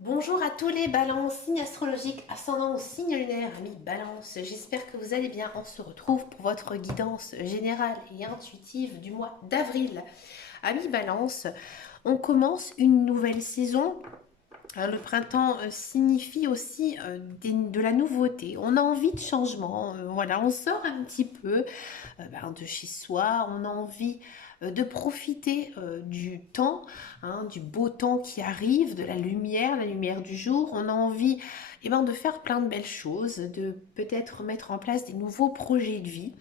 Bonjour à tous les balances, signes astrologiques, ascendant ou signe lunaire, amis balance. J'espère que vous allez bien. On se retrouve pour votre guidance générale et intuitive du mois d'avril. Amis balance, on commence une nouvelle saison. Le printemps signifie aussi de la nouveauté. On a envie de changement. Voilà, on sort un petit peu de chez soi. On a envie de profiter du temps, du beau temps qui arrive, de la lumière du jour. On a envie de faire plein de belles choses, de peut-être mettre en place des nouveaux projets de vie.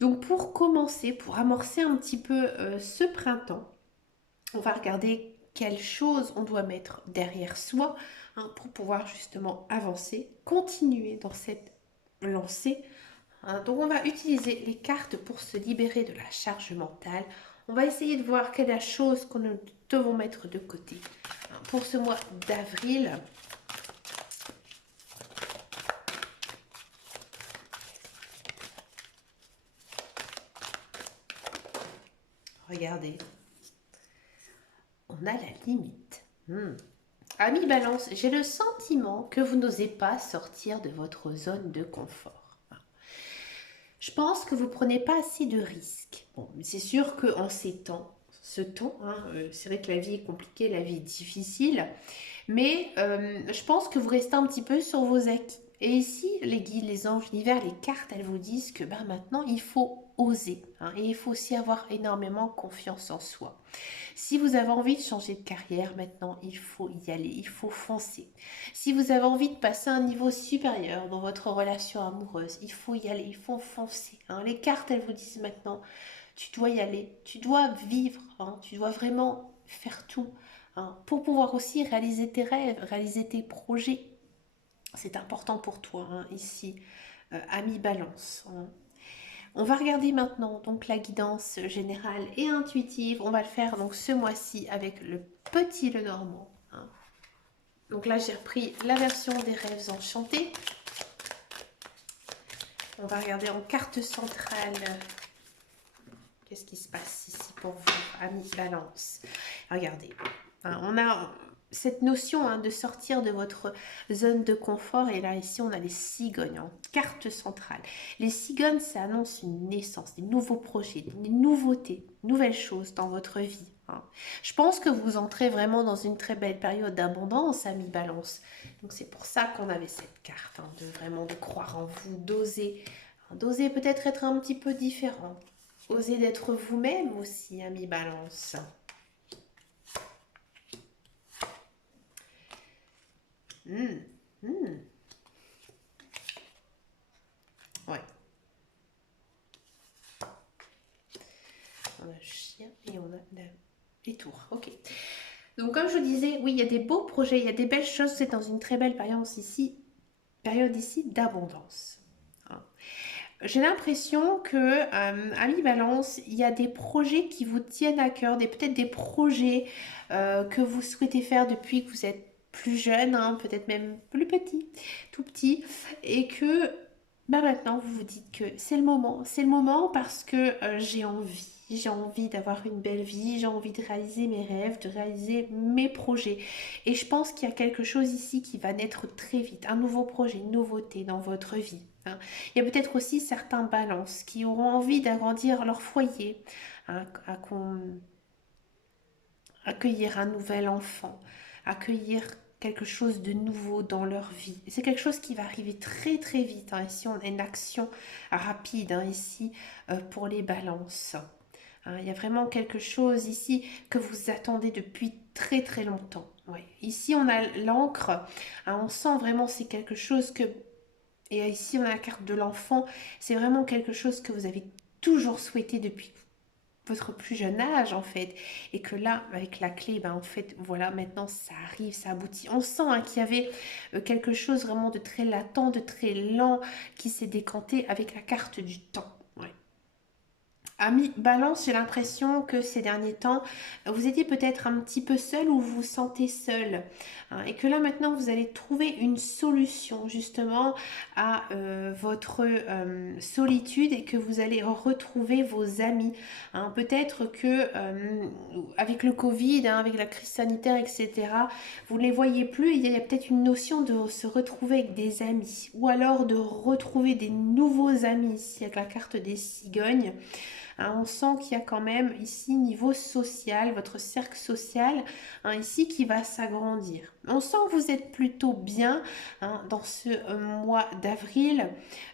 Donc pour commencer, pour amorcer un petit peu ce printemps, on va regarder quelles choses on doit mettre derrière soi pour pouvoir justement avancer, continuer dans cette lancée. Donc on va utiliser les cartes pour se libérer de la charge mentale. On va essayer de voir quelle est la chose que nous devons mettre de côté pour ce mois d'avril. Regardez, on a la limite. Ami Balance, j'ai le sentiment que vous n'osez pas sortir de votre zone de confort. Je pense que vous ne prenez pas assez de risques. Bon, c'est sûr qu'en ces temps, c'est vrai que la vie est compliquée, la vie est difficile, mais je pense que vous restez un petit peu sur vos acquis. Et ici, les guides, les anges, l'univers, les cartes, elles vous disent que maintenant, il faut oser. Et il faut aussi avoir énormément confiance en soi. Si vous avez envie de changer de carrière maintenant, il faut y aller, il faut foncer. Si vous avez envie de passer à un niveau supérieur dans votre relation amoureuse, il faut y aller, il faut foncer. Les cartes, elles vous disent maintenant, tu dois y aller, tu dois vivre, tu dois vraiment faire tout pour pouvoir aussi réaliser tes rêves, réaliser tes projets. C'est important pour toi ici, ami Balance. On va regarder maintenant donc la guidance générale et intuitive. On va le faire donc ce mois-ci avec le petit Lenormand. Donc là j'ai repris la version des rêves enchantés. On va regarder en carte centrale. Qu'est-ce qui se passe ici pour vous, amis Balance? Regardez, on a cette notion de sortir de votre zone de confort. Et là, ici, on a les cigognes en carte centrale. Les cigognes, ça annonce une naissance, des nouveaux projets, des nouveautés, nouvelles choses dans votre vie. Je pense que vous entrez vraiment dans une très belle période d'abondance, amis Balance. Donc, c'est pour ça qu'on avait cette carte, de vraiment de croire en vous, d'oser peut-être être un petit peu différent. Osez d'être vous-même aussi, ami Balance. Hmm, hmm. Ouais. On a le chien et on a les tours. Ok. Donc comme je vous disais, oui, il y a des beaux projets, il y a des belles choses. C'est dans une très belle période ici d'abondance. J'ai l'impression que, ami Balance, il y a des projets qui vous tiennent à cœur, peut-être des projets que vous souhaitez faire depuis que vous êtes plus jeune, peut-être même plus petit, tout petit, et que maintenant vous vous dites que c'est le moment parce que j'ai envie d'avoir une belle vie, j'ai envie de réaliser mes rêves, de réaliser mes projets. Et je pense qu'il y a quelque chose ici qui va naître très vite, un nouveau projet, une nouveauté dans votre vie. Il y a peut-être aussi certains balances qui auront envie d'agrandir leur foyer, hein, accueillir un nouvel enfant, accueillir quelque chose de nouveau dans leur vie. C'est quelque chose qui va arriver très très vite. Ici, on a une action rapide ici pour les balances. Il y a vraiment quelque chose ici que vous attendez depuis très très longtemps. Ouais. Ici, on a l'encre. On sent vraiment c'est quelque chose que et ici, on a la carte de l'enfant. C'est vraiment quelque chose que vous avez toujours souhaité depuis votre plus jeune âge, en fait. Et que là, avec la clé, en fait, voilà, maintenant, ça arrive, ça aboutit. On sent qu'il y avait quelque chose vraiment de très latent, de très lent, qui s'est décanté avec la carte du temps. Ouais. Ami Balance, j'ai l'impression que ces derniers temps, vous étiez peut-être un petit peu seul ou vous vous sentez seul, hein, et que là maintenant vous allez trouver une solution justement à votre solitude et que vous allez retrouver vos amis, hein. Peut-être que avec le Covid, hein, avec la crise sanitaire, etc., vous ne les voyez plus. Il y a peut-être une notion de se retrouver avec des amis ou alors de retrouver des nouveaux amis ici avec la carte des cigognes. Hein, on sent qu'il y a quand même ici niveau social, votre cercle social, hein, ici qui va s'agrandir. On sent que vous êtes plutôt bien, hein, dans ce mois d'avril.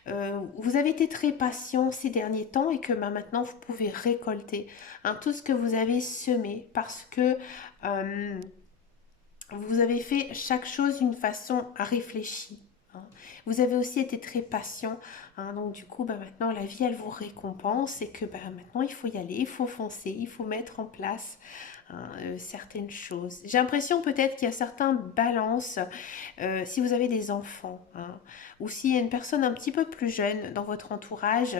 Vous avez été très patient ces derniers temps et que maintenant vous pouvez récolter, hein, tout ce que vous avez semé parce que euh, vous avez fait chaque chose d'une façon réfléchie, hein. Vous avez aussi été très patient, hein, donc du coup, maintenant la vie elle vous récompense et que maintenant il faut y aller, il faut foncer, il faut mettre en place, hein, certaines choses. J'ai l'impression peut-être qu'il y a certains balances, si vous avez des enfants, hein, ou s'il y a une personne un petit peu plus jeune dans votre entourage,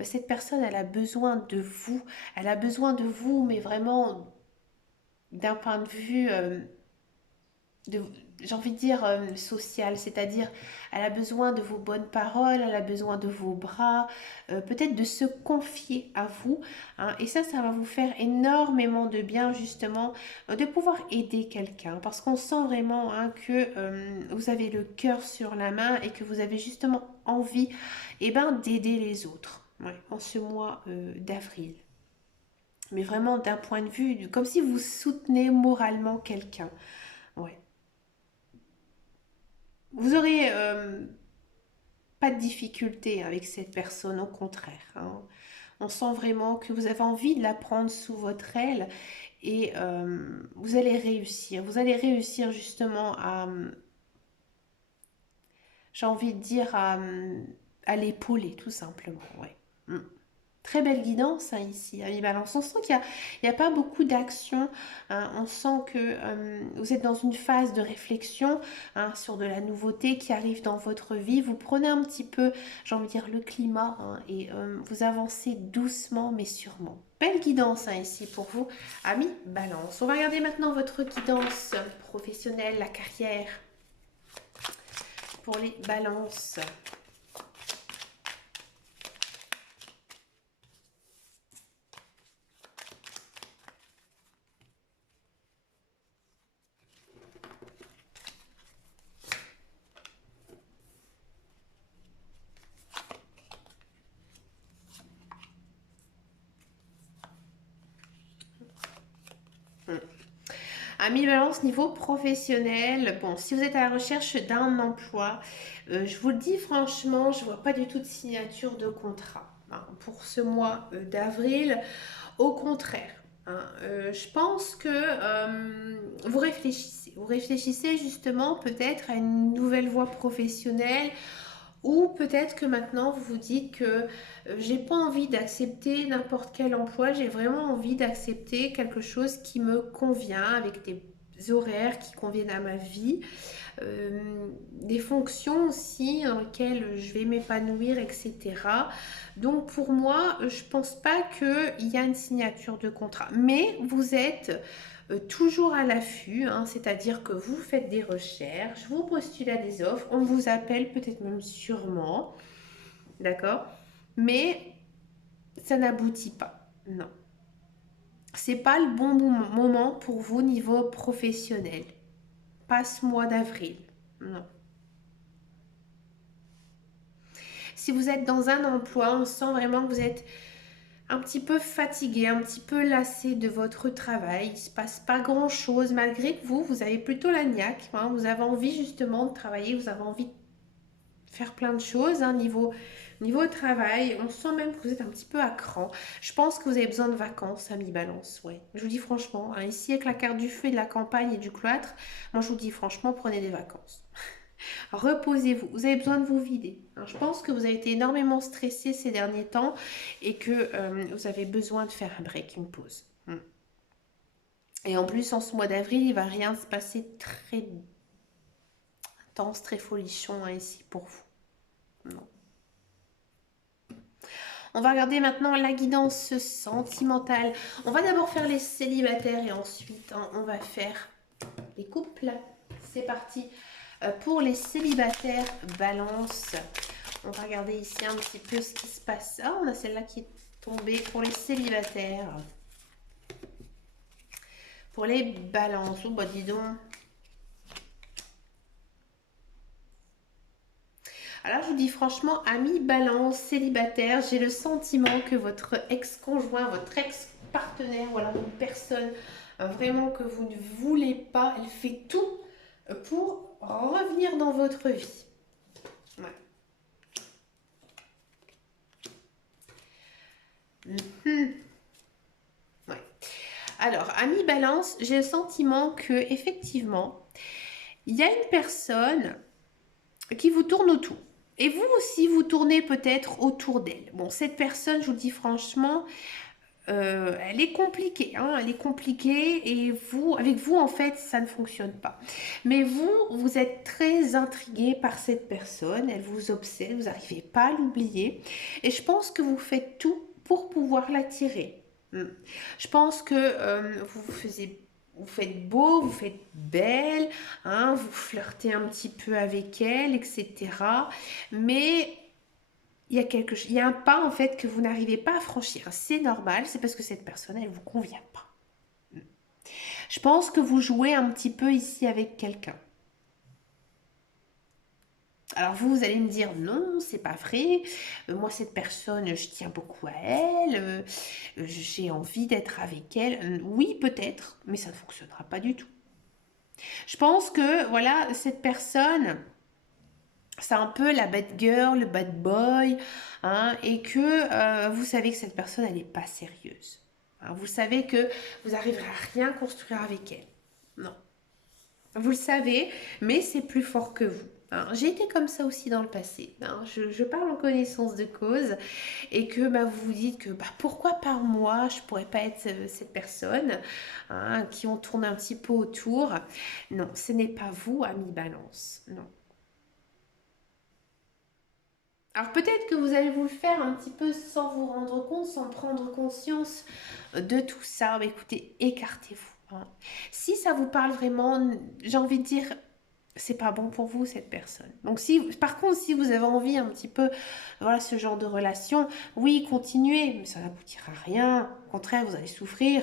cette personne elle a besoin de vous, elle a besoin de vous, mais vraiment d'un point de vue de, j'ai envie de dire sociale, c'est-à-dire elle a besoin de vos bonnes paroles, elle a besoin de vos bras, peut-être de se confier à vous, hein, et ça va vous faire énormément de bien justement, de pouvoir aider quelqu'un, parce qu'on sent vraiment, hein, que vous avez le cœur sur la main et que vous avez justement envie, d'aider les autres, ouais, en ce mois d'avril. Mais vraiment d'un point de vue, comme si vous soutenez moralement quelqu'un. Ouais. Vous aurez pas de difficulté avec cette personne, au contraire, hein. On sent vraiment que vous avez envie de la prendre sous votre aile et vous allez réussir. Vous allez réussir justement à, j'ai envie de dire, à l'épauler, tout simplement. Ouais. Mm. Très belle guidance, hein, ici, à Balance. On sent qu'il y a pas beaucoup d'action, hein. On sent que vous êtes dans une phase de réflexion, hein, sur de la nouveauté qui arrive dans votre vie. Vous prenez un petit peu, j'ai envie de dire, le climat, hein, et vous avancez doucement mais sûrement. Belle guidance, hein, ici pour vous, amis Balance. On va regarder maintenant votre guidance professionnelle, la carrière pour les balances. Amis Balance, niveau professionnel, bon, si vous êtes à la recherche d'un emploi, je vous le dis franchement, je vois pas du tout de signature de contrat, hein, pour ce mois d'avril. Au contraire, hein, je pense que vous réfléchissez. Vous réfléchissez justement peut-être à une nouvelle voie professionnelle ou peut-être que maintenant vous vous dites que j'ai pas envie d'accepter n'importe quel emploi, j'ai vraiment envie d'accepter quelque chose qui me convient, avec des horaires qui conviennent à ma vie, des fonctions aussi dans lesquelles je vais m'épanouir, etc. Donc pour moi, je pense pas qu'il y a une signature de contrat. Mais vous êtes toujours à l'affût, hein, c'est-à-dire que vous faites des recherches, vous postulez à des offres, on vous appelle peut-être même sûrement, d'accord? Mais ça n'aboutit pas. Non. C'est pas le bon moment pour vous niveau professionnel. Pas ce mois d'avril. Non. Si vous êtes dans un emploi, on sent vraiment que vous êtes un petit peu fatigué, un petit peu lassé de votre travail. Il ne se passe pas grand-chose malgré que vous avez plutôt la niaque, hein. Vous avez envie justement de travailler, vous avez envie de faire plein de choses, hein, niveau travail. On sent même que vous êtes un petit peu à cran. Je pense que vous avez besoin de vacances, ami Balance. Ouais. Je vous dis franchement, hein, ici avec la carte du feu, de la campagne et du cloître, moi je vous dis franchement, prenez des vacances. Reposez-vous, vous avez besoin de vous vider. Alors, je pense que vous avez été énormément stressé ces derniers temps et que vous avez besoin de faire un break, une pause. Et en plus, en ce mois d'avril, il ne va rien se passer très intense, très folichon, hein, ici pour vous. Non. On va regarder maintenant la guidance sentimentale. On va d'abord faire les célibataires et ensuite on va faire les couples. C'est parti. Pour les célibataires, balance. On va regarder ici un petit peu ce qui se passe. Ah, on a celle-là qui est tombée pour les célibataires. Pour les balances, oh bah dis donc. Alors je vous dis franchement, amis balance, célibataire, j'ai le sentiment que votre ex-conjoint, votre ex-partenaire, voilà, une personne vraiment que vous ne voulez pas, elle fait tout pour revenir dans votre vie. Ouais. Ouais. Alors, amis balance, j'ai le sentiment que effectivement, il y a une personne qui vous tourne autour. Et vous aussi, vous tournez peut-être autour d'elle. Bon, cette personne, je vous le dis franchement, elle est compliquée. Hein, elle est compliquée et vous, avec vous, en fait, ça ne fonctionne pas. Mais vous, vous êtes très intrigué par cette personne. Elle vous obsède, vous n'arrivez pas à l'oublier. Et je pense que vous faites tout pour pouvoir l'attirer. Je pense que vous faites beau, vous faites belle, hein, vous flirtez un petit peu avec elle, etc. Mais il y a un pas en fait que vous n'arrivez pas à franchir. C'est normal, c'est parce que cette personne, elle vous convient pas. Je pense que vous jouez un petit peu ici avec quelqu'un. Alors vous allez me dire non, c'est pas vrai. Moi cette personne, je tiens beaucoup à elle. J'ai envie d'être avec elle. Oui, peut-être, mais ça ne fonctionnera pas du tout. Je pense que voilà, cette personne, c'est un peu la bad girl, le bad boy, hein, et que vous savez que cette personne, elle n'est pas sérieuse. Hein, vous savez que vous n'arriverez à rien construire avec elle. Non. Vous le savez, mais c'est plus fort que vous. Hein. J'ai été comme ça aussi dans le passé. Hein. Je parle en connaissance de cause et que bah, vous vous dites que bah, pourquoi par moi je pourrais pas être cette personne hein, qui on tourne un petit peu autour. Non, ce n'est pas vous, ami Balance. Non. Alors peut-être que vous allez vous le faire un petit peu sans vous rendre compte, sans prendre conscience de tout ça. Mais écoutez, écartez-vous. Hein. Si ça vous parle vraiment, j'ai envie de dire, c'est pas bon pour vous cette personne. Donc si, par contre, si vous avez envie un petit peu, voilà, ce genre de relation, oui, continuez, mais ça n'aboutira à rien. Au contraire, vous allez souffrir.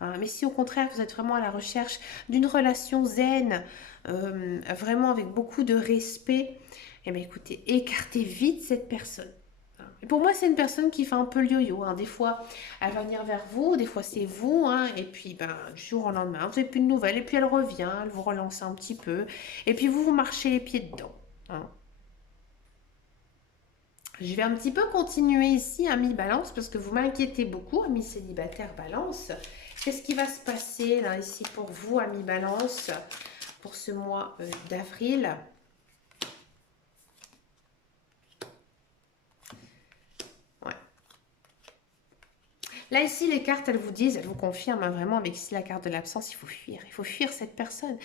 Hein. Mais si au contraire, vous êtes vraiment à la recherche d'une relation zen, vraiment avec beaucoup de respect, eh bien écoutez, écartez vite cette personne. Hein. Et pour moi, c'est une personne qui fait un peu le yo-yo. Hein. Des fois, elle va venir vers vous, des fois c'est vous, hein, et puis ben, du jour au lendemain, vous n'avez plus de nouvelles, et puis elle revient, elle vous relance un petit peu, et puis vous, vous marchez les pieds dedans. Hein. Je vais un petit peu continuer ici, ami Balance, parce que vous m'inquiétez beaucoup, ami célibataire Balance. Qu'est-ce qui va se passer là, ici pour vous, ami Balance, pour ce mois d'avril? Ouais. Là, ici, les cartes, elles vous disent, elles vous confirment hein, vraiment, avec ici la carte de l'absence, il faut fuir cette personne.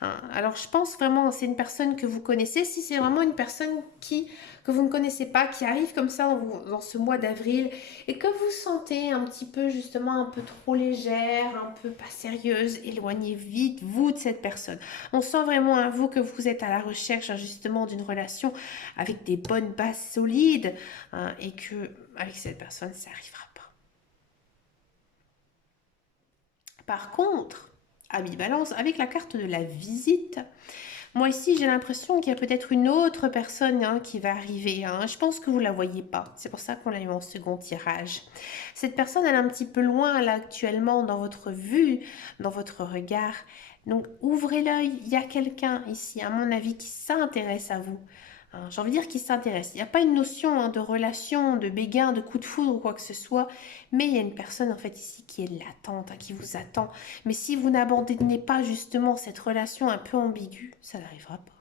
Hein. Alors, je pense vraiment, c'est une personne que vous connaissez. Si c'est vraiment une personne que vous ne connaissez pas, qui arrive comme ça dans ce mois d'avril, et que vous sentez un petit peu, justement, un peu trop légère, un peu pas sérieuse, éloignez vite, vous, de cette personne. On sent vraiment à vous que vous êtes à la recherche, hein, justement, d'une relation avec des bonnes bases solides, hein, et que, avec cette personne, ça n'arrivera pas. Par contre, ami Balance, avec la carte de la visite, moi ici j'ai l'impression qu'il y a peut-être une autre personne hein, qui va arriver. Hein. Je pense que vous ne la voyez pas. C'est pour ça qu'on l'a eu en second tirage. Cette personne elle est un petit peu loin là actuellement dans votre vue, dans votre regard. Donc ouvrez l'œil, il y a quelqu'un ici à mon avis qui s'intéresse à vous. Hein, j'ai envie de dire qui s'intéresse. Il n'y a pas une notion hein, de relation, de béguin, de coup de foudre ou quoi que ce soit, mais il y a une personne en fait ici qui est latente, hein, qui vous attend. Mais si vous n'abandonnez pas justement cette relation un peu ambiguë, ça n'arrivera pas.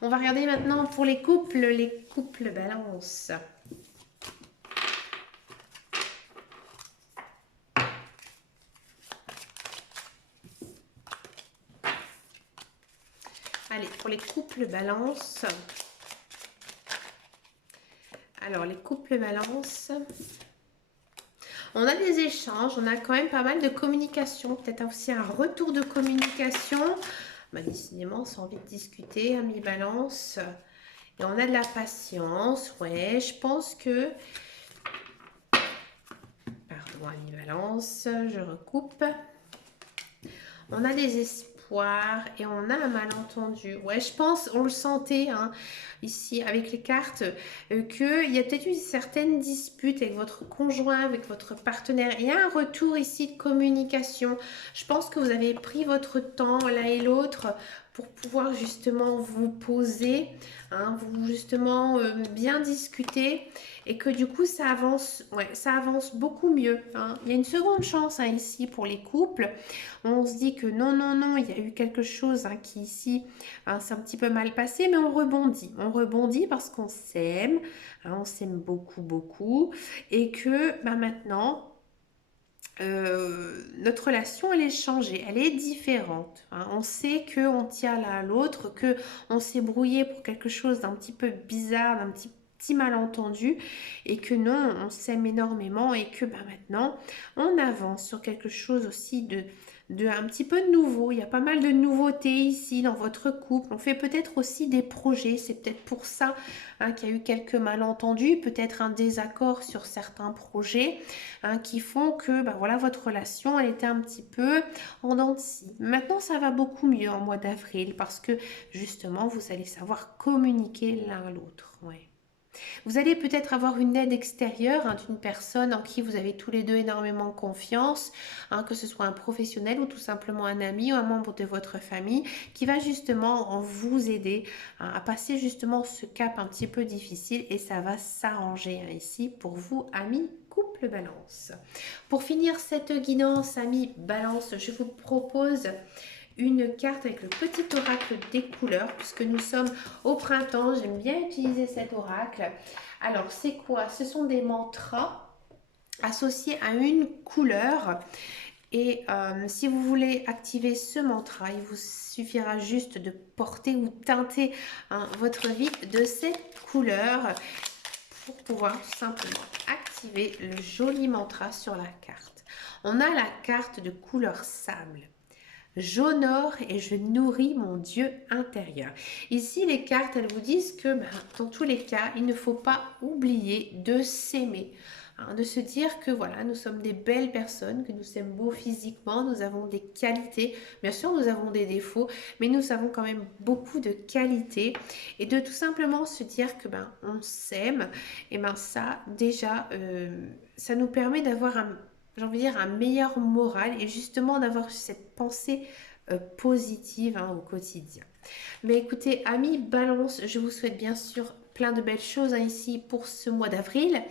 On va regarder maintenant pour les couples balance. Allez, pour les couples balance. Alors, les couples balance. On a des échanges, on a quand même pas mal de communication, peut-être aussi un retour de communication. Bah, décidément, c'est envie de discuter, ami balance. Et on a de la patience, ouais, je pense que... Pardon, ami balance, je recoupe. On a des espoirs et on a un malentendu. Ouais, je pense, on le sentait hein, ici avec les cartes, qu'il y a peut-être une certaine dispute avec votre conjoint, avec votre partenaire. Il y a un retour ici de communication. Je pense que vous avez pris votre temps l'un et l'autre pour pouvoir justement vous poser, hein, vous justement bien discuter et que du coup ça avance, ouais, ça avance beaucoup mieux. Hein. Il y a une seconde chance hein, ici pour les couples. On se dit que non, non, non, il y a eu quelque chose hein, qui ici hein, c'est un petit peu mal passé, mais on rebondit. On rebondit parce qu'on s'aime, hein, on s'aime beaucoup, beaucoup, et que bah, maintenant, notre relation elle est changée, elle est différente. Hein. On sait qu'on tient l'un à l'autre, qu'on s'est brouillé pour quelque chose d'un petit peu bizarre, d'un petit malentendu et que non, on s'aime énormément et que bah, maintenant on avance sur quelque chose aussi de un petit peu nouveau. Il y a pas mal de nouveautés ici dans votre couple. On fait peut-être aussi des projets. C'est peut-être pour ça hein, qu'il y a eu quelques malentendus, peut-être un désaccord sur certains projets hein, qui font que bah, voilà, votre relation elle était un petit peu en dents de scie. Maintenant, ça va beaucoup mieux en mois d'avril parce que justement, vous allez savoir communiquer l'un à l'autre. Ouais. Vous allez peut-être avoir une aide extérieure hein, d'une personne en qui vous avez tous les deux énormément confiance, hein, que ce soit un professionnel ou tout simplement un ami ou un membre de votre famille qui va justement vous aider hein, à passer justement ce cap un petit peu difficile et ça va s'arranger hein, ici pour vous, amis couple balance. Pour finir cette guidance, amis balance, je vous propose une carte avec le petit oracle des couleurs puisque nous sommes au printemps. J'aime bien utiliser cet oracle. Alors, c'est quoi? Ce sont des mantras associés à une couleur. Et si vous voulez activer ce mantra, il vous suffira juste de porter ou teinter hein, votre vie de cette couleur pour pouvoir tout simplement activer le joli mantra sur la carte. On a la carte de couleur sable. J'honore et je nourris mon Dieu intérieur. Ici, les cartes, elles vous disent que dans tous les cas, il ne faut pas oublier de s'aimer. Hein, de se dire que voilà, nous sommes des belles personnes, que nous sommes beaux physiquement, nous avons des qualités. Bien sûr, nous avons des défauts, mais nous avons quand même beaucoup de qualités. Et de tout simplement se dire que on s'aime, et ça, déjà, ça nous permet d'avoir j'ai envie de dire, un meilleur moral et justement d'avoir cette pensée positive hein, au quotidien. Mais écoutez, amis balance, je vous souhaite bien sûr plein de belles choses hein, ici pour ce mois d'avril.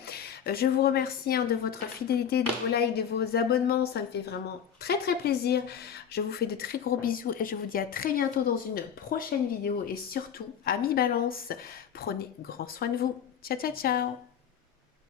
Je vous remercie hein, de votre fidélité, de vos likes, de vos abonnements. Ça me fait vraiment très très plaisir. Je vous fais de très gros bisous et je vous dis à très bientôt dans une prochaine vidéo. Et surtout, amis balance, prenez grand soin de vous. Ciao, ciao, ciao.